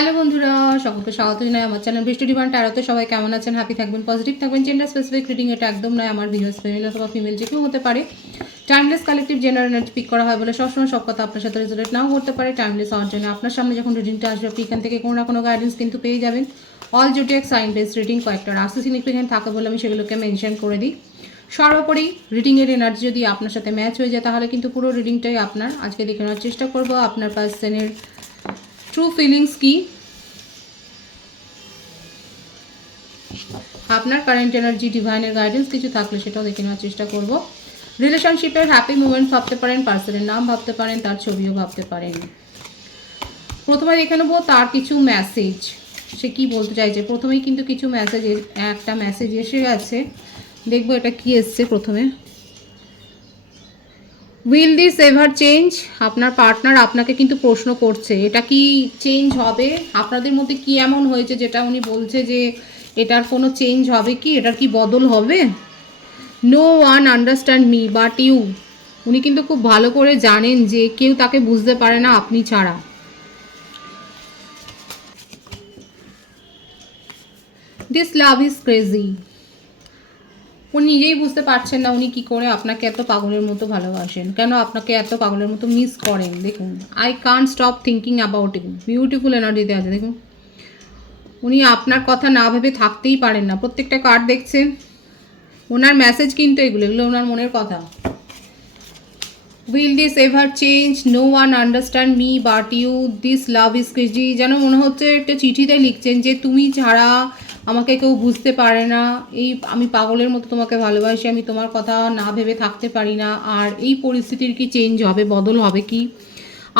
Hello বন্ধুরা, সকলকে স্বাগত জানাই আমার চ্যানেল বৃষ্টি ডিভাইন ট্যারোতে। সবাই কেমন আছেন? হ্যাপি থাকবেন, পজিটিভ থাকবেন। জেন্ডার স্পেসিফিক রিডিং এটা একদম নয়। আমার ভিউয়ার্স মেল অথবা ফিমেল যে কেউ হতে পারে। Timeless collective gender energy peak করা হয় বলে সবসময় সব কথা আপনার সাথে রেজোনেট নাও করতে পারে। টাইমলেস হওয়ার জন্য আপনার সামনে যখন রিডিংটা আসবে আপনি এখান থেকে কোনো না কোনো গাইডেন্স কিন্তু পেয়ে যাবেন। All zodiac sign based reading কয়েকটা রাশি সিগনিফিকেন্ট থাকে বলে আমি সেগুলোকে মেনশন করে দিই। সর্বোপরি রিডিংয়ের এনার্জি যদি আপনার সাথে ম্যাচ হয়ে যায় তাহলে কিন্তু পুরো রিডিংটাই আপনার। আজকে দেখে নেওয়ার চেষ্টা করবো আপনার পার্সনের ট্রু ফিলিংস কী, আপনার কারেন্ট এনার্জি ডিভাইনের গাইডেন্স কিছু থাকলে সেটাও দেখে নেওয়ার চেষ্টা করব। রিলেশনশিপের হ্যাপি মুভমেন্ট ভাবতে পারেন, পার্সনের নাম ভাবতে পারেন, তার ছবিও ভাবতে পারেন। প্রথমে দেখে নেবো তার কিছু মেসেজ, সে কি বলতে চাইছে। প্রথমেই কিন্তু কিছু মেসেজ, একটা মেসেজ এসে গেছে, দেখবো এটা কি এসছে। প্রথমে উইল দিস এভার চেঞ্জ, আপনার পার্টনার আপনাকে কিন্তু প্রশ্ন করছে এটা কি চেঞ্জ হবে, আপনাদের মধ্যে কি এমন হয়েছে যেটা উনি বলছে যে এটার কোনো চেঞ্জ হবে কি, এটার কি বদল হবে। No one understand me but you, উনি কিন্তু খুব ভালো করে জানেন যে কেউ তাকে বুঝতে পারে না আপনি ছাড়া। দিস লাভ ইজ ক্রেজি, উনি নিজেই বুঝতে পারছেন না উনি কি করে আপনাকে এত পাগলের মতো ভালোবাসেন, কেন আপনাকে এত পাগলের মতো মিস করেন। দেখুন, I can't stop thinking about you, beautiful এনার্জিতে আছে। দেখুন, উনি আপনার কথা না ভেবে থাকতেই পারেন না। প্রত্যেকটা কার্ড দেখছেন, ওনার মেসেজ কিন্তু এগুলো এগুলো ওনার মনের কথা। Will this ever change, no one understand me but you, this love is crazy. যেন মনে হচ্ছে একটা চিঠিতে লিখছেন যে তুমি ছাড়া আমাকে কেউ বুঝতে পারে না, এই আমি পাগলের মতো তোমাকে ভালোবাসি, আমি তোমার কথা না ভেবে থাকতে পারি না। আর এই পরিস্থিতির কি চেঞ্জ হবে, বদল হবে কি।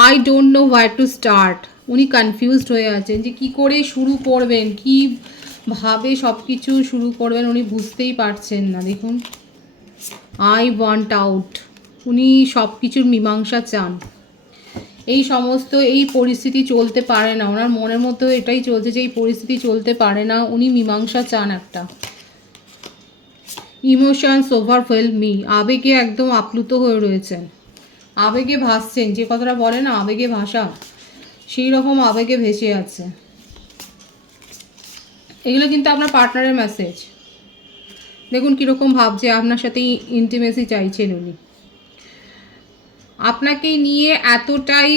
I don't know where to start, উনি কনফিউজড হয়ে আছেন যে কী করে শুরু করবেন, কি ভাবে সব কিছু শুরু করবেন উনি বুঝতেই পারছেন না। দেখুন, আই ওয়ান্ট আউট, উনি সব কিছুর মীমাংসা চান। এই সমস্ত এই পরিস্থিতি চলতে পারে না, ওনার মনের মধ্যেও এটাই চলছে যে এই পরিস্থিতি চলতে পারে না, উনি মীমাংসা চান একটা। ইমোশনস ওভারওয়েলম মি, আবেগে একদম আপ্লুত হয়ে রয়েছেন, আবেগে ভাসছেন, যে কথাটা বলে না আবেগে ভাষা, সেই রকম আবেগে ভেসে আছে। এগুলো কিন্তু আপনার পার্টনারের মেসেজ। দেখুন কীরকম ভাবছে, আপনার সাথে ইন্টিমেসি চাইছেন উনি, আপনাকে নিয়ে এতটাই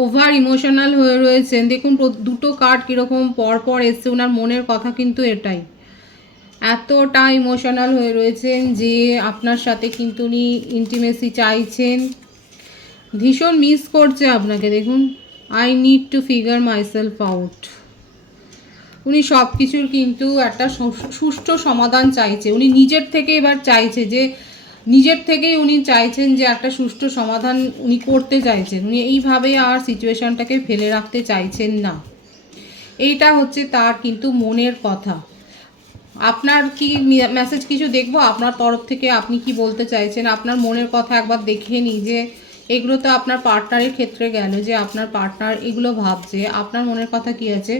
ওভার ইমোশনাল হয়ে রয়েছেন। দেখুন দুটো কার্ড কীরকম পরপর এসছে, ওনার মনের কথা কিন্তু এটাই, এতটা ইমোশনাল হয়ে রয়েছেন যে আপনার সাথে কিন্তু উনি ইন্টিমেসি চাইছেন, ভীষণ মিস করছে আপনাকে। দেখুন, I need to figure myself out, উনি সব কিছুর কিন্তু একটা সুষ্ঠু সমাধান চাইছে, উনি নিজের থেকে এবার চাইছে যে নিজের থেকেই উনি চাইছেন যে একটা সুষ্ঠু সমাধান উনি করতে চাইছেন, উনি এইভাবে আর সিচুয়েশনটাকে ফেলে রাখতে চাইছেন না। এইটা হচ্ছে তার কিন্তু মনের কথা। আপনার কি মেসেজ কিছু দেখবো আপনার তরফ থেকে, আপনি কি বলতে চাইছেন, আপনার মনের কথা একবার দেখে নিই। যে এগুলো তো আপনার পার্টনারের ক্ষেত্রে গেল, যে আপনার পার্টনার এগুলো ভাবছে, আপনার মনের কথা কি আছে।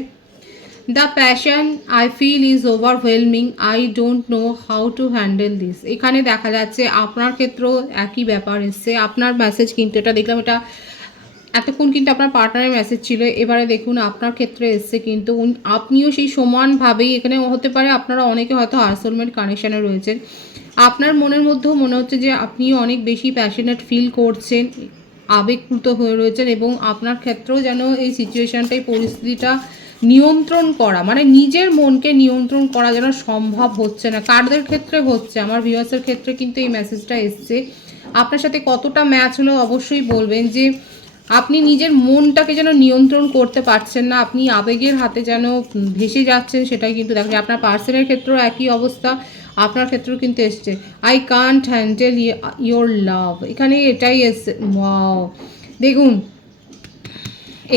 The passion I feel is overwhelming, I don't know how to handle this. এখানে দেখা যাচ্ছে আপনার ক্ষেত্রেও একই ব্যাপার এসছে, আপনার মেসেজ কিন্তু এটা দেখলাম, এটা এতক্ষণ কিন্তু আপনার পার্টনারের মেসেজ ছিল, এবারে দেখুন আপনার ক্ষেত্রে এসছে কিন্তু আপনিও সেই সমানভাবেই, এখানে হতে পারে আপনারা অনেকে হয়তো সোলমেট কানেকশানে রয়েছেন, আপনার মনের মধ্যেও মনে হচ্ছে যে আপনিও অনেক বেশি প্যাশনেট ফিল করছেন, আবেগপ্লুত হয়ে রয়েছেন, এবং আপনার ক্ষেত্রেও যেন এই সিচুয়েশানটাই পরিস্থিতিটা নিয়ন্ত্রণ করা, মানে নিজের মনকে নিয়ন্ত্রণ করা যেন সম্ভব হচ্ছে না। কার্ডদের ক্ষেত্রে হচ্ছে, আমার ভিউয়ার্সের ক্ষেত্রে কিন্তু এই মেসেজটা এসছে। আপনার সাথে কতটা ম্যাচ হলো অবশ্যই বলবেন, যে আপনি নিজের মনটাকে যেন নিয়ন্ত্রণ করতে পারছেন না, আপনি আবেগের হাতে যেন ভেসে যাচ্ছেন, সেটাই কিন্তু দেখা যায়। আপনার পার্সনের ক্ষেত্রেও একই অবস্থা, আপনার ক্ষেত্রেও কিন্তু এসছে। I can't handle your love, এখানে এটাই এসছে। দেখুন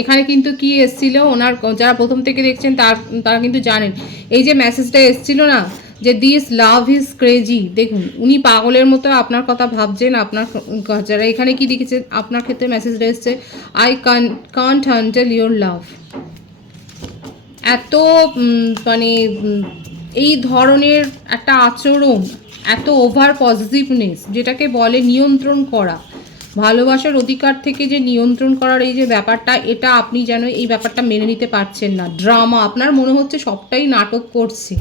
এখানে কিন্তু কি এসছিল, ওনার যারা প্রথম থেকে দেখছেন তারা কিন্তু জানেন এই যে মেসেজটা এসছিল না, যে দিস লাভ ইজ ক্রেজি। দেখুন উনি পাগলের মতো আপনার কথা ভাবছেন, আপনার যারা এখানে কি দেখেছে আপনার ক্ষেত্রে মেসেজটা এসছে, I can't handle your love. এত মানে এই ধরনের একটা আচরণ, এত ওভার পজিটিভনেস, যেটাকে বলে নিয়ন্ত্রণ করা, ভালোবাসার অধিকার থেকে যে নিয়ন্ত্রণ করার এই যে ব্যাপারটা, এটা আপনি যেন এই ব্যাপারটা মেনে নিতে পারছেন না। ড্রামা, আপনার মনে হচ্ছে সবটাই নাটক করছে।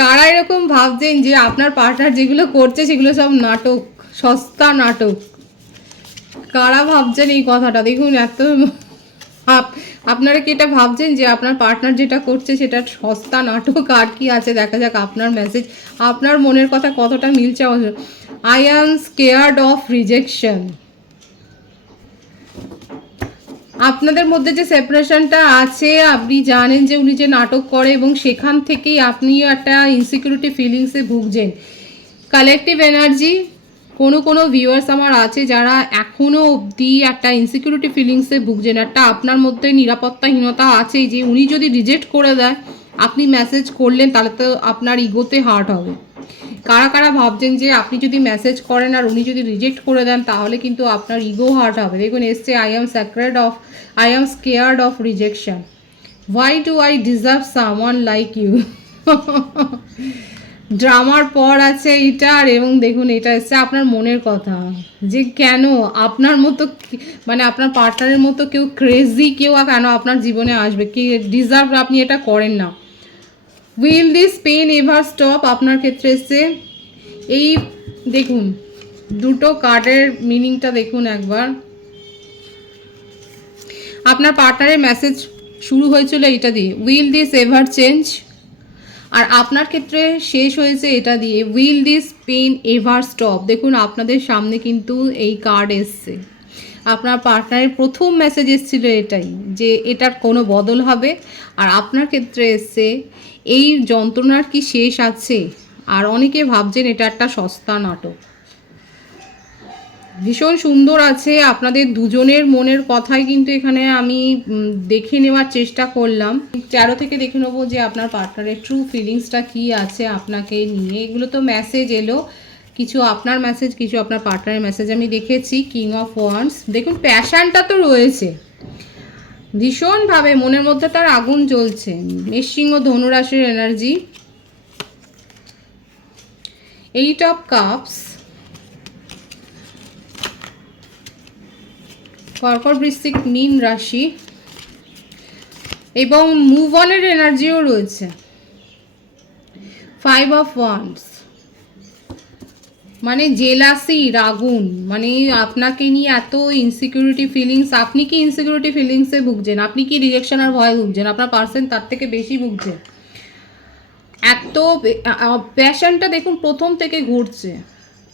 কারা এরকম ভাবছেন যে আপনার পার্টনার যেগুলো করছে সেগুলো সব নাটক, সস্তা নাটক? কারা ভাবছেন এই কথাটা? দেখুন এত আপনারা কি এটা ভাবছেন যে আপনার পার্টনার যেটা করছে সেটা সস্তা নাটক? আর কি আছে দেখা যাক আপনার মেসেজ, আপনার মনের কথা কতটা মিলছে। I am scared of rejection. আপনাদের মধ্যে যে সেপারেশনটা আছে, আপনি জানেন যে উনি যে নাটক করে এবং সেখান থেকেই আপনিও একটা ইনসিকিউরিটি ফিলিংসে ভুগছেন। কালেকটিভ এনার্জি, কোনো ভিউয়ার্স আমার আছে যারা এখনও অবধি একটা ইনসিকিউরিটি ফিলিংসে ভুগছেন। একটা আপনার মধ্যে নিরাপত্তাহীনতা আছেই যে উনি যদি রিজেক্ট করে দেয়, আপনি মেসেজ করলেন তাহলে তো আপনার ইগোতে হার্ট হবে। কারা কারা ভাবছেন যে আপনি যদি মেসেজ করেন আর উনি যদি রিজেক্ট করে দেন তাহলে কিন্তু আপনার ইগো হার্ট হবে। দেখুন এসছে I am scared of rejection, why do I deserve someone like you. ড্রামার পর আছে এটার, এবং দেখুন এটা এসছে আপনার মনের কথা, যে কেন আপনার মতো মানে আপনার পার্টনারের মতো কেউ ক্রেজি কেউ কেন আপনার জীবনে আসবে, কি ডিজার্ভ আপনি এটা করেন না। Will this pain ever stop, আপনার ক্ষেত্রে এসছে এই দেখুন দুটো কার্ডের মিনিংটা দেখুন একবার। আপনার পার্টনারের মেসেজ শুরু হয়েছিল এটা দিয়ে, উইল দিস এভার চেঞ্জ, আর আপনার ক্ষেত্রে শেষ হয়েছে এটা দিয়ে, will this pain ever stop. দেখুন আপনাদের সামনে কিন্তু এই কার্ড এসছে, আপনার পার্টনারের প্রথম মেসেজ এসেছিল এটাই, যে এটার কোনো বদল হবে। আর আপনার ক্ষেত্রে এসছে এই যন্ত্রণার কি শেষ আছে। আর অনেকে ভাবছেন এটা একটা সস্তা নাটক। ভীষণ সুন্দর আছে আপনাদের দুজনের মনের কথাই কিন্তু এখানে আমি দেখে নেওয়ার চেষ্টা করলাম। 13 থেকে দেখে নেবো যে আপনার পার্টনারের ট্রু ফিলিংসটা কি আছে আপনাকে নিয়ে। এগুলো তো মেসেজ এলো, কিছু আপনার মেসেজ, কিছু আপনার পার্টনারের মেসেজ আমি দেখেছি। কিং অফ ওয়ান্ডস, দেখুন প্যাশনটা তো রয়েছে ভীষণভাবে, মনের মধ্যে তার আগুন জ্বলছে। মেষসিংহ ধনুরাশির এনার্জি, 8 অফ কাপস, কর্কট বৃশ্চিক মীন রাশি, এবং মুভ অনের এনার্জিও রয়েছে। 5 অফ ওয়ান্ডস, মানে জেলাসি, আগুন, মানে আপনাকে নিয়ে এত ইনসিকিউরিটি ফিলিংস। আপনি কি ইনসিকিউরিটি ফিলিংসে ভুগছেন? আপনি কি রিজেকশন আর ভয় ভুগছেন? আপনার পার্সন তার থেকে বেশি ভুগছে। এত প্যাশনটা দেখুন প্রথম থেকে ঘুরছে,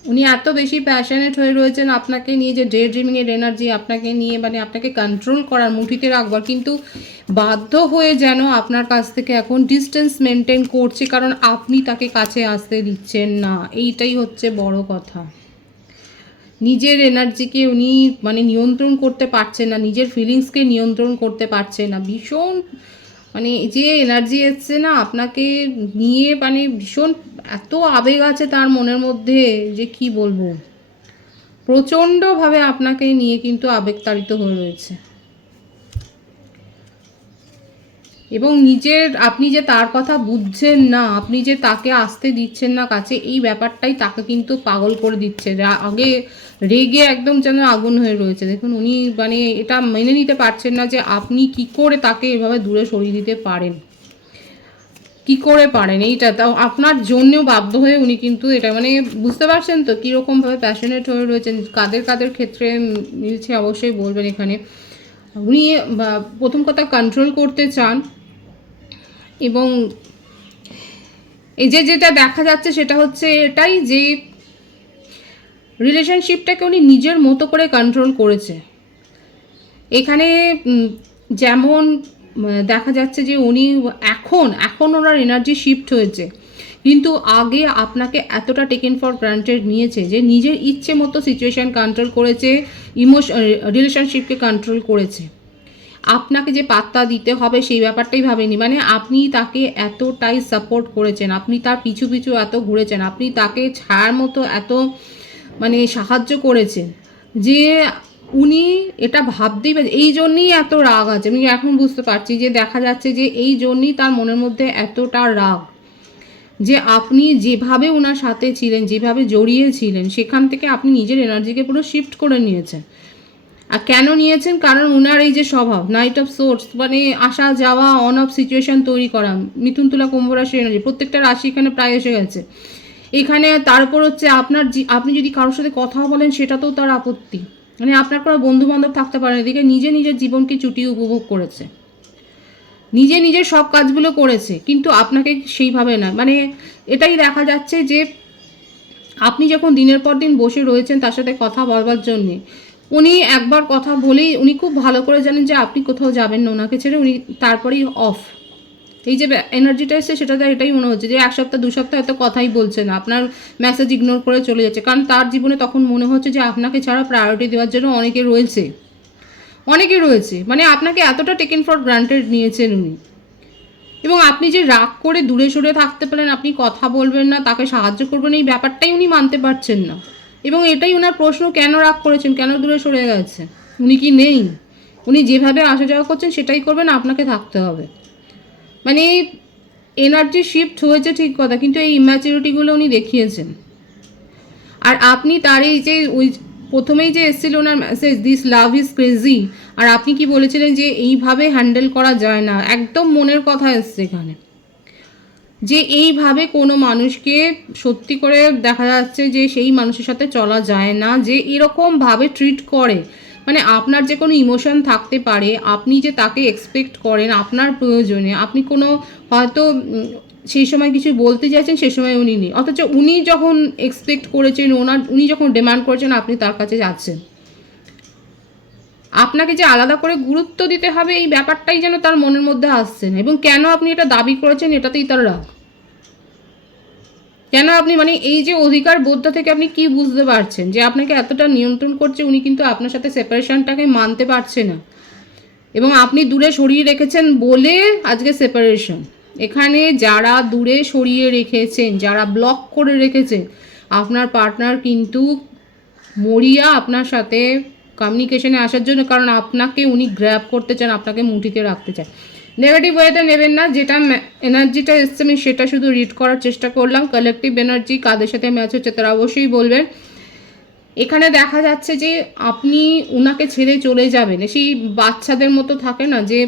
উনি এত বেশি প্যাশনেট হয়ে রয়েছেন আপনাকে নিয়ে, যে ডে ড্রিমিংয়ের এনার্জি আপনাকে নিয়ে, মানে আপনাকে কন্ট্রোল করার, মুঠিতে রাখবার, কিন্তু বাধ্য হয়ে যেন আপনার কাছ থেকে এখন ডিস্টেন্স মেনটেন করছে, কারণ আপনি তাকে কাছে আসতে দিচ্ছেন না। এইটাই হচ্ছে বড় কথা। নিজের এনার্জিকে উনি মানে নিয়ন্ত্রণ করতে পারছেন না, নিজের ফিলিংসকে নিয়ন্ত্রণ করতে পারছেন না। ভীষণ মানে যে এনার্জি এসছে না আপনাকে নিয়ে, মানে ভীষণ এত আবেগ আছে তার মনের মধ্যে যে কি বলবো, প্রচণ্ডভাবে আপনাকে নিয়ে কিন্তু আবেগতাড়িত হয়ে রয়েছে। এবং নিজের আপনি যে তার কথা বুঝছেন না, আপনি যে তাকে আসতে দিচ্ছেন না কাছে, এই ব্যাপারটাই তাকে কিন্তু পাগল করে দিচ্ছে। আগে রেগে একদম যেন আগুন হয়ে রয়েছে। দেখুন উনি মানে এটা মেনে নিতে পারছেন না যে আপনি কি করে তাকে এভাবে দূরে সরিয়ে দিতে পারেন, কি করে পারেন। এইটা তাও আপনার জন্যও বাধ্য হয়ে উনি কিন্তু এটা, মানে বুঝতে পারছেন তো কীরকমভাবে প্যাশনেট হয়ে রয়েছেন। কাদের কাদের ক্ষেত্রে মিলছে অবশ্যই বলবেন এখানে। উনি প্রথম কথা কন্ট্রোল করতে চান, এবং এই যে যেটা দেখা যাচ্ছে সেটা হচ্ছে এটাই, যে রিলেশনশিপটাকে উনি নিজের মতো করে কন্ট্রোল করেছে। এখানে যেমন দেখা যাচ্ছে যে উনি এখন ওনার এনার্জি শিফট হয়েছে, কিন্তু আগে আপনাকে এতটা টেকেন ফর গ্রান্টেড নিয়েছে যে নিজের ইচ্ছে মতো সিচুয়েশান কন্ট্রোল করেছে, রিলেশনশিপকে কন্ট্রোল করেছে। আপনাকে যে পাত্তা দিতে হবে সেই ব্যাপারটাই ভাবেনি। মানে আপনি তাকে এতটাই সাপোর্ট করেছেন, আপনি তার পিছু পিছু এত ঘুরেছেন, আপনি তাকে ছায়ার মতো এত মানে সাহায্য করেছেন যে উনি এটা ভাবতেই পারে। এই জন্যই এত রাগ আছে, আমি এখন বুঝতে পারছি যে দেখা যাচ্ছে যে এই জন্যই তার মনের মধ্যে এতটা রাগ। যে আপনি যেভাবে ওনার সাথে ছিলেন, যেভাবে জড়িয়ে ছিলেন, সেখান থেকে আপনি নিজের এনার্জিকে পুরো শিফট করে নিয়েছেন। আর কেন নিয়েছেন? কারণ ওনার এই যে স্বভাব, নাইট অফ সোর্স, মানে আসা যাওয়া, অন অফ সিচুয়েশন তৈরি করা, মিথুন তুলা কুম্ভ রাশি এনার্জি, প্রত্যেকটা রাশি এখানে প্রায় এসে গেছে। এখানে তারপর হচ্ছে আপনি যদি কারোর সাথে কথা বলেন সেটাতেও তার আপত্তি, মানে আপনার কোনো বন্ধু বান্ধব থাকতে পারে, এদিকে নিজে নিজের জীবনকে চুটিয়ে উপভোগ করেছে, নিজে নিজের সব কাজগুলো করেছে, কিন্তু আপনাকে সেইভাবে না। মানে এটাই দেখা যাচ্ছে যে আপনি যখন দিনের পর দিন বসে রয়েছেন তার সাথে কথা বলবার জন্যে, উনি একবার কথা বলেই উনি খুব ভালো করে জানেন যে আপনি কোথাও যাবেন না ওনাকে ছেড়ে, উনি তারপরেই অফ। এই যে এনার্জিটা এসছে সেটাতে এটাই মনে হচ্ছে যে 1 সপ্তাহ 2 সপ্তাহ হয়তো কথাই বলছে না, আপনার মেসেজ ইগনোর করে চলে যাচ্ছে, কারণ তার জীবনে তখন মনে হচ্ছে যে আপনাকে ছাড়া প্রায়োরিটি দেওয়ার জন্য অনেকে রয়েছে, অনেকে রয়েছে, মানে আপনাকে এতটা টেকেন ফর গ্রান্টেড নিয়েছেন উনি। এবং আপনি যে রাগ করে দূরে সরে থাকতে পারেন, আপনি কথা বলবেন না, তাকে সাহায্য করবেন, এই ব্যাপারটাই উনি মানতে পারছেন না। এবং এটাই ওনার প্রশ্ন, কেন রাগ করেছেন, কেন দূরে সরে গেছে? উনি কি নেই? উনি যেভাবে আসা যাওয়া করছেন সেটাই করবেন, আপনাকে থাকতে হবে। মানে এনার্জি শিফট হয়েছে ঠিক কথা, কিন্তু এই ইম্যাচুরিটিগুলো উনি দেখিয়েছেন। আর আপনি তার এই যে ওই প্রথমেই যে এসেছিল ওনার message, this love is crazy, আর আপনি কি বলেছিলেন যে এইভাবে হ্যান্ডেল করা যায় না, একদম মনের কথা এসছে এখানে, যে এইভাবে কোনো মানুষকে সত্যি করে দেখা যাচ্ছে যে সেই মানুষের সাথে চলা যায় না, যে এরকমভাবে ট্রিট করে। মানে আপনার যে কোনো ইমোশন থাকতে পারে, আপনি যে তাকে এক্সপেক্ট করেন আপনার প্রয়োজনে, আপনি কোনো হয়তো সেই সময় কিছু বলতে চাইছেন, সে সময় উনি নেই, অথচ উনি যখন এক্সপেক্ট করেছেন, উনি যখন ডিমান্ড করেছেন, আপনি তার কাছে যাচ্ছেন। আপনাকে যে আলাদা করে গুরুত্ব দিতে হবে এই ব্যাপারটাই যেন তার মনের মধ্যে আসছে না। এবং কেন আপনি এটা দাবি করেছেন এটাতেই তার রাগ। কেন আপনি, মানে এই যে অধিকার বোধটা থেকে আপনি কি বুঝতে পারছেন যে আপনাকে এতটা নিয়ন্ত্রণ করছে, উনি কিন্তু আপনার সাথে সেপারেশনটাকে মানতে পারছে না, এবং আপনি দূরে সরিয়ে রেখেছেন বলে আজকে সেপারেশন। এখানে যারা দূরে সরিয়ে রেখেছেন, যারা ব্লক করে রেখেছেন, আপনার পার্টনার কিন্তু মরিয়া আপনার সাথে কমিউনিকেশনে আসার জন্য, কারণ আপনাকে উনি গ্র্যাব করতে চান, আপনাকে মুঠিতে রাখতে চান। নেগেটিভ ওয়েতে নেবেন না, যেটা এনার্জিটা এসছে আমি সেটা শুধু রিড করার চেষ্টা করলাম। কালেকটিভ এনার্জি কাদের সাথে ম্যাচ হচ্ছে তারা অবশ্যই বলবেন। এখানে দেখা যাচ্ছে যে আপনি ওনাকে ছেড়ে চলে যাবেন, সেই বাচ্চাদের মতো থাকে না, যে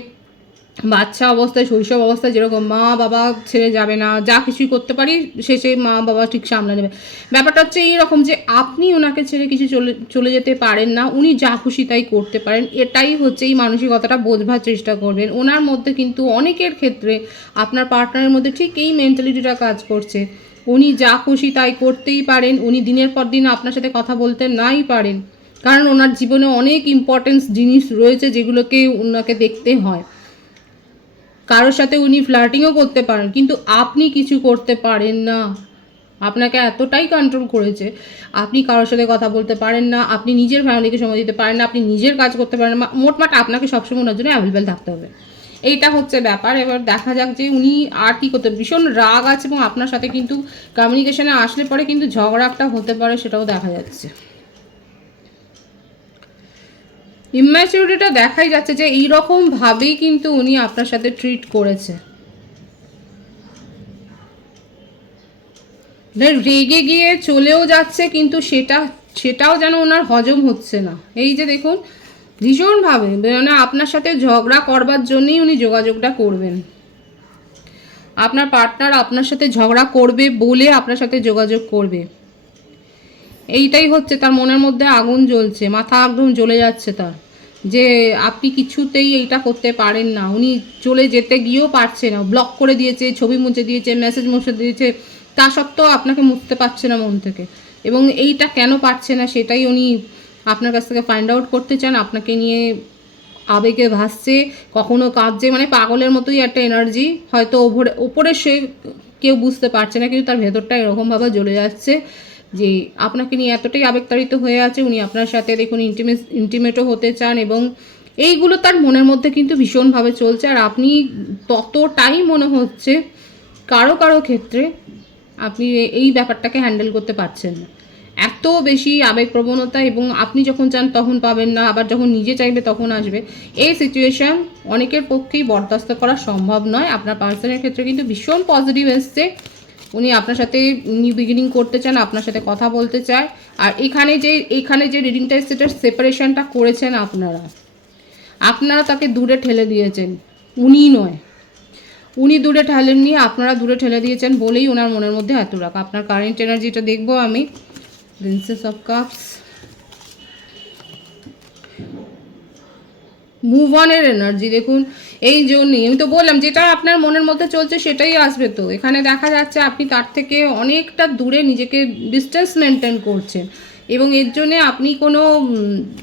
বাচ্চা অবস্থায়, শৈশব অবস্থায় যেরকম মা বাবা ছেড়ে যাবে না, যা কিছুই করতে পারি শেষে মা বাবা ঠিক সামলে নেবে, ব্যাপারটা হচ্ছে এইরকম, যে আপনি ওনাকে ছেড়ে কিছু চলে যেতে পারেন না, উনি যা খুশি তাই করতে পারেন। এটাই হচ্ছে এই মানসিকতাটা বোঝবার চেষ্টা করবেন। ওনার মধ্যে কিন্তু অনেকের ক্ষেত্রে আপনার পার্টনারের মধ্যে ঠিক এই মেন্টালিটিটা কাজ করছে, উনি যা খুশি তাই করতেই পারেন, উনি দিনের পর দিন আপনার সাথে কথা বলতে নাই পারেন, কারণ ওনার জীবনে অনেক ইম্পর্টেন্স জিনিস রয়েছে যেগুলোকে ওনাকে দেখতে হয়। কারোর সাথে উনি ফ্লার্টিংও করতে পারেন, কিন্তু আপনি কিছু করতে পারেন না। আপনাকে এতটাই কন্ট্রোল করেছে, আপনি কারোর সাথে কথা বলতে পারেন না, আপনি নিজের ফ্যামিলিকে সময় দিতে পারেন না, আপনি নিজের কাজ করতে পারেন না, মোটমাট আপনাকে সবসময় ওনার জন্য অ্যাভেলেবেল থাকতে হবে। এইটা হচ্ছে ব্যাপার। এবার দেখা যাক যে উনি আর কি করতে, ভীষণ রাগ আছে, এবং আপনার সাথে কিন্তু কমিউনিকেশনে আসলে পরে কিন্তু ঝগড়াটা হতে পারে, সেটাও দেখা যাচ্ছে। ইম্যাচুরিটিটা দেখাই যাচ্ছে যে এইরকমভাবেই কিন্তু উনি আপনার সাথে ট্রিট করেছে। রেগে গিয়ে চলেও যাচ্ছে, কিন্তু সেটাও যেন ওনার হজম হচ্ছে না। এই যে দেখুন, ভীষণভাবে মানে আপনার সাথে ঝগড়া করবার জন্যই উনি যোগাযোগটা করবেন। আপনার পার্টনার আপনার সাথে ঝগড়া করবে বলে আপনার সাথে যোগাযোগ করবে, এইটাই হচ্ছে তার মনের মধ্যে আগুন জ্বলছে, মাথা একদম জ্বলে যাচ্ছে তার, যে আপনি কিছুতেই এইটা করতে পারেন না। উনি চলে যেতে গিয়েও পারছে না, ব্লক করে দিয়েছে, ছবি মুছে দিয়েছে, মেসেজ মুছে দিয়েছে, তা সত্ত্বেও আপনাকে মুছতে পারছে না মন থেকে। এবং এইটা কেন পারছে না সেটাই উনি আপনার কাছ থেকে ফাইন্ড আউট করতে চান। আপনাকে নিয়ে আবেগে ভাসছে, কখনো কাঁদছে, মানে পাগলের মতোই একটা এনার্জি, হয়তো ওপরে সে কেউ বুঝতে পারছে না, কিন্তু তার ভেতরটা এরকমভাবে জ্বলে যাচ্ছে যে আপনাকে নিয়ে এতটাই আবেগতাড়িত হয়ে আছে। উনি আপনার সাথে দেখুন ইন্টিমেটও হতে চান, এবং এইগুলো তার মনের মধ্যে কিন্তু ভীষণভাবে চলছে। আর আপনি ততটাই মনে হচ্ছে কারো ক্ষেত্রে আপনি এই ব্যাপারটাকে হ্যান্ডেল করতে পারছেন না, এত বেশি আবেগপ্রবণতা, এবং আপনি যখন চান তখন পাবেন না, আবার যখন নিজে চাইবে তখন আসবে। এই সিচুয়েশান অনেকের পক্ষেই বরদাস্ত করা সম্ভব নয়। আপনার পার্সনের ক্ষেত্রে কিন্তু ভীষণ পজিটিভ এসছে, উনি আপনার সাথে নিউ বিগিনিং করতে চান, আপনার সাথে কথা বলতে চায়। আর এখানে যে রিডিংটা সেটার সেপারেশনটা করেছেন আপনারা তাকে দূরে ঠেলে দিয়েছেন, উনি নয়। উনি দূরে ঠেলেননি, আপনারা দূরে ঠেলে দিয়েছেন বলেই ওনার মনের মধ্যে এত রাগ। আপনার কারেন্ট এনার্জিটা দেখবো আমি। প্রিন্সেস অফ কাপস, মুভ অনের এনার্জি দেখুন। এই জন্যই আমি তো বললাম যেটা আপনার মনের মধ্যে চলছে সেটাই আসবে। তো এখানে দেখা যাচ্ছে আপনি তার থেকে অনেকটা দূরে নিজেকে ডিস্টেন্স মেনটেন করছেন, এবং এর জন্যে আপনি কোনো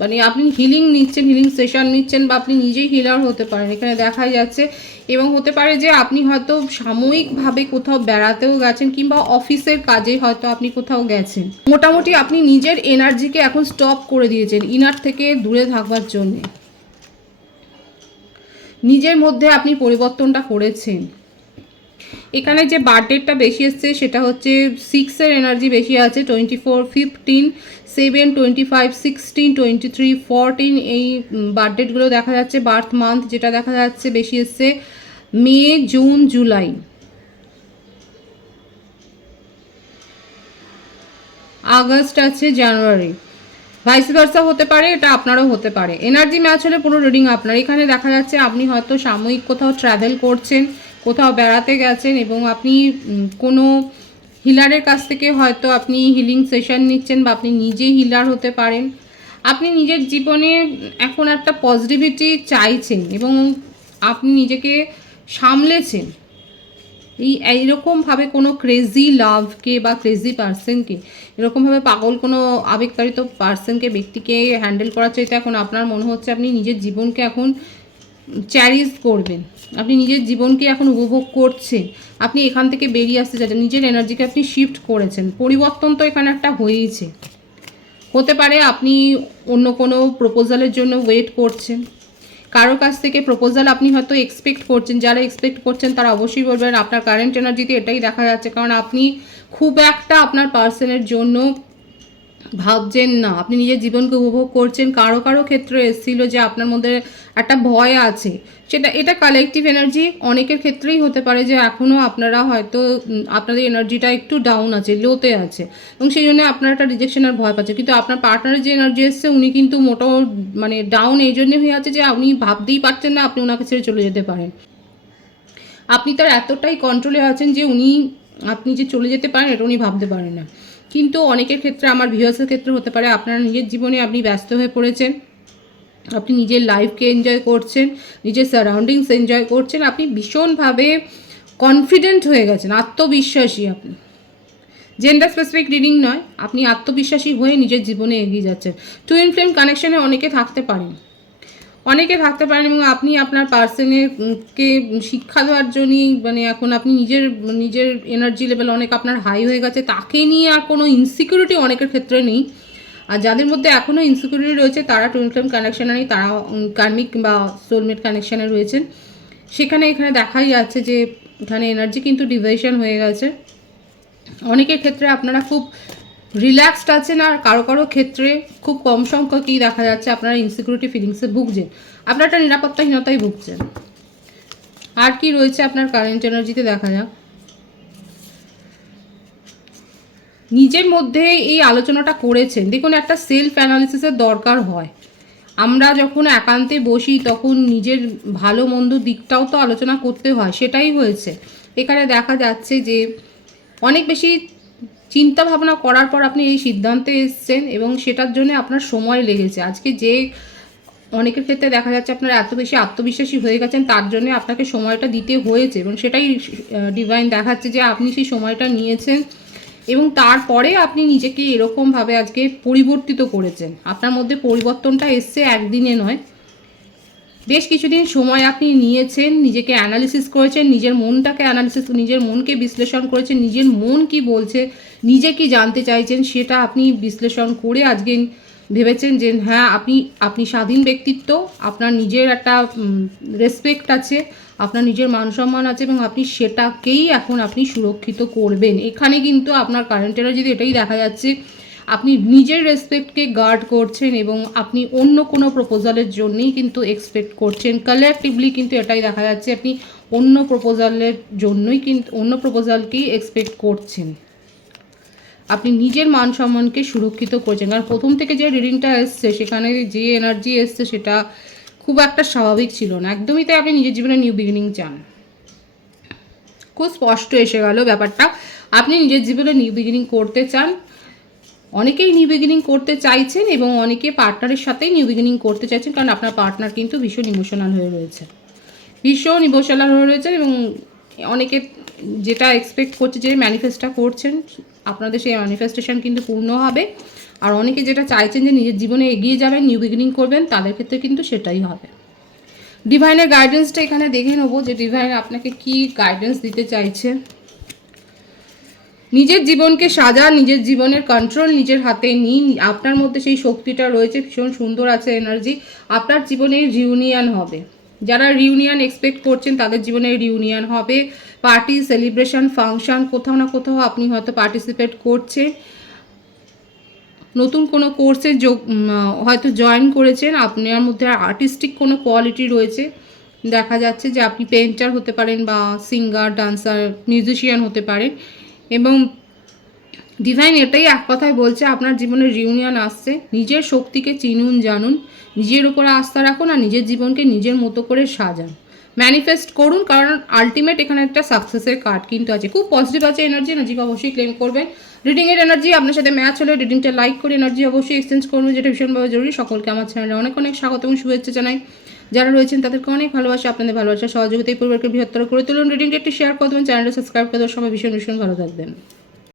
মানে আপনি হিলিং নিচ্ছেন, হিলিং সেশন নিচ্ছেন, বা আপনি নিজেই হিলার হতে পারেন এখানে দেখা যাচ্ছে। এবং হতে পারে যে আপনি হয়তো সাময়িকভাবে কোথাও বেড়াতেও গেছেন, কিংবা অফিসের কাজে হয়তো আপনি কোথাও গেছেন। মোটামুটি আপনি নিজের এনার্জিকে এখন স্টপ করে দিয়েছেন ইনার থেকে দূরে থাকবার জন্যে। নিজের মধ্যে আপনি পরিবর্তনটা করেছেন। এখানে যে বার্থডেটটা বেশি এসছে সেটা হচ্ছে 6-এর এনার্জি বেশি আছে, 24, 15, 7, 25, 16, 23, 14 এই বার্থডেটগুলো দেখা যাচ্ছে। বার্থ মান্থ যেটা দেখা যাচ্ছে বেশি এসছে মে, জুন, জুলাই, আগস্ট আছে, জানুয়ারি, ভাইস ভার্সা হতে পারে, এটা আপনারও হতে পারে। এনার্জি ম্যাচ হলে পুরো রিডিং আপনার। এখানে দেখা যাচ্ছে আপনি হয়তো সাময়িক কোথাও ট্রাভেল করছেন, কোথাও বেড়াতে গেছেন, এবং আপনি কোনো হিলারের কাছ থেকে হয়তো আপনি হিলিং সেশন নিচ্ছেন, বা আপনি নিজেই হিলার হতে পারেন। আপনি নিজের জীবনে এখন একটা পজিটিভিটি চাইছেন, এবং আপনি নিজেকে সামলেছেন। এইরকমভাবে কোনো ক্রেজি লাভকে বা ক্রেজি পার্সনকে, এরকমভাবে পাগল কোনো আবেগতাড়িত পার্সনকে, ব্যক্তিকে হ্যান্ডেল করার চাইতে এখন আপনার মনে হচ্ছে আপনি নিজের জীবনকে এখন চ্যারিশ করবেন, আপনি নিজের জীবনকে এখন উপভোগ করছেন। আপনি এখান থেকে বেরিয়ে আসতে চাচ্ছেন, নিজের এনার্জিকে আপনি শিফট করেছেন। পরিবর্তন তো এখানে একটা হয়েইছে। হতে পারে আপনি অন্য কোনো প্রপোজালের জন্য ওয়েট করছেন, কারো কাছ থেকে প্রপোজাল আপনি হয়তো এক্সপেক্ট করছেন। যারা এক্সপেক্ট করছেন তারা অবশ্যই বলবেন। আপনার কারেন্ট এনার্জিতে এটাই দেখা যাচ্ছে, কারণ আপনি খুব একটা আপনার পার্সনের জন্য ভাবছেন না, আপনি নিজের জীবনকে উপভোগ করছেন। কারো কারো ক্ষেত্রে এসেছিল যে আপনার মধ্যে একটা ভয় আছে, এটা কালেকটিভ এনার্জি। অনেকের ক্ষেত্রেই হতে পারে যে এখনও আপনারা হয়তো আপনাদের এনার্জিটা একটু ডাউন আছে, লোতে আছে, এবং সেই জন্য আপনারা একটা রিজেকশনের ভয় পাচ্ছে। কিন্তু আপনার পার্টনারের যে এনার্জি এসছে উনি কিন্তু মোটো মানে ডাউন এই জন্যে হয়ে আছে যে আপনি ভাবতেই পারছেন না আপনি ওনাকে ছেড়ে চলে যেতে পারেন। আপনি তার এতটাই কন্ট্রোলে আছেন যে আপনি যে চলে যেতে পারেন এটা উনি ভাবতে পারেন না। কিন্তু অনেকের ক্ষেত্রে, আমার ভিউয়ার্সের ক্ষেত্রে হতে পারে আপনারা নিজের জীবনে আপনি ব্যস্ত হয়ে পড়েছেন, আপনি নিজের লাইফকে এনজয় করছেন, নিজের সারাউন্ডিংস এনজয় করছেন, আপনি ভীষণভাবে কনফিডেন্ট হয়ে গেছেন, আত্মবিশ্বাসী। আপনি জেন্ডার স্পেসিফিক রিডিং নয়, আপনি আত্মবিশ্বাসী হয়ে নিজের জীবনে এগিয়ে যাচ্ছেন। টুইন ফ্লেম কানেকশনে অনেকে থাকতে পারেন, এবং আপনি আপনার পার্সনকে শিক্ষা দেওয়ার জন্যই মানে এখন আপনি নিজের এনার্জি লেভেল অনেক আপনার হাই হয়ে গেছে, তাকে নিয়ে আর কোনো ইনসিকিউরিটি অনেকের ক্ষেত্রে নেই। আর যাদের মধ্যে এখনও ইনসিকিউরিটি রয়েছে তারা টুইন ফ্লেম কানেকশানে নেই, তারা কার্মিক বা সোলমেট কানেকশানে রয়েছেন। এখানে দেখাই যাচ্ছে যে এখানে এনার্জি কিন্তু ডিভাইশন হয়ে গেছে। অনেকের ক্ষেত্রে আপনারা খুব রিল্যাক্সড আছেন, আর কারো কারো ক্ষেত্রে খুব কম সংখ্যকই দেখা যাচ্ছে আপনারা ইনসিকিউরিটি ফিলিংসে ভুগছেন, আপনারা একটা নিরাপত্তাহীনতায় ভুগছেন। আর কি রয়েছে আপনার কারেন্ট এনার্জিতে দেখা যাক। নিজের মধ্যে এই আলোচনাটা করেছেন। দেখুন, একটা সেলফ অ্যানালিসিসের দরকার হয়। আমরা যখন একান্তে বসি তখন নিজের ভালো মন্দ দিকটাও তো আলোচনা করতে হয়, সেটাই হয়েছে। এখানে দেখা যাচ্ছে যে অনেক বেশি চিন্তা ভাবনা করার পর আপনি এই সিদ্ধান্তে এসছেন, এবং সেটার জন্য আপনার সময় লেগেছে। আজকে যে অনেকের ক্ষেত্রে দেখা যাচ্ছে আপনারা এত বেশি আত্মবিশ্বাসী হয়ে গেছেন, তার জন্য আপনাকে সময়টা দিতে হয়েছে, এবং সেটাই ডিভাইন দেখাচ্ছে যে আপনি সেই সময়টা নিয়েছেন, এবং তারপরে আপনি নিজেকে এরকমভাবে আজকে পরিবর্তিত করেছেন। আপনার মধ্যে পরিবর্তনটা এসছে একদিনে নয়, বেশ কিছুদিন সময় আপনি নিয়েছেন, নিজেকে অ্যানালিসিস করেছেন, নিজের মনকে বিশ্লেষণ করেছেন, নিজের মন কি বলছে, নিজে কি জানতে চাইছেন সেটা আপনি বিশ্লেষণ করে আজকে ভেবেছেন যে হ্যাঁ আপনি স্বাধীন ব্যক্তিত্ব, আপনার নিজের একটা রেসপেক্ট আছে, আপনার নিজের মান সম্মান আছে, এবং আপনি সেটাকেই এখন আপনি সুরক্ষিত করবেন। এখানে কিন্তু আপনার কারেন্ট এনার্জিতে এটাই দেখা যাচ্ছে। আপনি নিজের রেসপেক্টকে গার্ড করছেন এবং আপনি অন্য কোনো প্রপোজালের জন্যই কিন্তু এক্সপেক্ট করছেন। কালেকটিভলি কিন্তু এটাই দেখা যাচ্ছে, আপনি অন্য প্রপোজালের জন্যই কিন্তু অন্য প্রপোজালকেই এক্সপেক্ট করছেন। আপনি নিজের মান সম্মানকে সুরক্ষিত করছেন, কারণ প্রথম থেকে যে রিডিংটা এসছে সেখানে যে এনার্জি এসছে সেটা খুব একটা স্বাভাবিক ছিল না একদমই। তাই আপনি নিজের জীবনে নিউ বিগিনিং চান, খুব স্পষ্ট এসে গেল ব্যাপারটা। আপনি নিজের জীবনে নিউ বিগিনিং করতে চান, অনেকেই নিউ বিগিনিং করতে চাইছেন এবং অনেকে পার্টনারের সাথেই নিউ বিগিনিং করতে চাইছেন, কারণ আপনার পার্টনার কিন্তু ভীষণ ইমোশনাল হয়ে রয়েছে, ভীষণ ইমোশনাল হয়ে রয়েছে এবং অনেকে যেটা এক্সপেক্ট করছে, যে ম্যানিফেস্টটা করছেন, আপনাদের সেই ম্যানিফেস্টেশন কিন্তু পূর্ণ হবে। আর অনেকে যেটা চাইছেন যে নিজের জীবনে এগিয়ে যাবেন, নিউ বিগিনিং করবেন, তাদের ক্ষেত্রে কিন্তু সেটাই হবে। ডিভাইনের গাইডেন্সটা এখানে দেখে নেবো যে ডিভাইন আপনাকে কি গাইডেন্স দিতে চাইছে। নিজের জীবনকে সাজান, নিজের জীবনের কন্ট্রোল নিজের হাতে নিন, আপনার মধ্যে সেই শক্তিটা রয়েছে, ভীষণ সুন্দর আছে এনার্জি। আপনার জীবনে রিউনিয়ন হবে, যারা রিউনিয়ন এক্সপেক্ট করছেন তাদের জীবনে রিউনিয়ন হবে। পার্টি, সেলিব্রেশন, ফাংশন, কোথাও না কোথাও আপনি হয়তো পার্টিসিপেট করছেন, নতুন কোনো কোর্সে হয়তো জয়েন করেছেন, আপনার মধ্যে আর্টিস্টিক কোনো কোয়ালিটি রয়েছে, দেখা যাচ্ছে যে আপনি পেন্টার হতে পারেন বা সিঙ্গার, ডান্সার, মিউজিশিয়ান হতে পারেন। এবং ডিভাইন এটাই এক কথায় বলছে, আপনার জীবনে রিউনিয়ন আসছে। নিজের শক্তিকে চিনুন, জানুন, নিজের উপরে আস্থা রাখুন আর নিজের জীবনকে নিজের মতো করে সাজান, ম্যানিফেস্ট করুন, কারণ আলটিমেট এখানে একটা সাকসেসের কার্ড কিন্তু আছে। খুব পজিটিভ আছে এনার্জি, এনার্জিকে অবশ্যই ক্লেম করবেন। রিডিংয়ের এনার্জি আপনার সাথে ম্যাচ হলে রিডিংটা লাইক করে এনার্জি অবশ্যই এক্সচেঞ্জ করবেন, যেটা ভীষণভাবে জরুরি। সকলকে আমার চ্যানেলে অনেক অনেক স্বাগত এবং শুভেচ্ছা জানাই। যারা রয়েছেন তাদেরকে অনেক ভালোবাসা, আপনাদের ভালোবাসা সহযোগিতায় পরিবারকে বৃহত্তর করে তুলুন। রিডিংটা একটু শেয়ার করে দেবেন, চ্যানেলটা সাবস্ক্রাইব করে দেওয়ার সময় ভীষণ ভীষণ ভালো থাকবেন।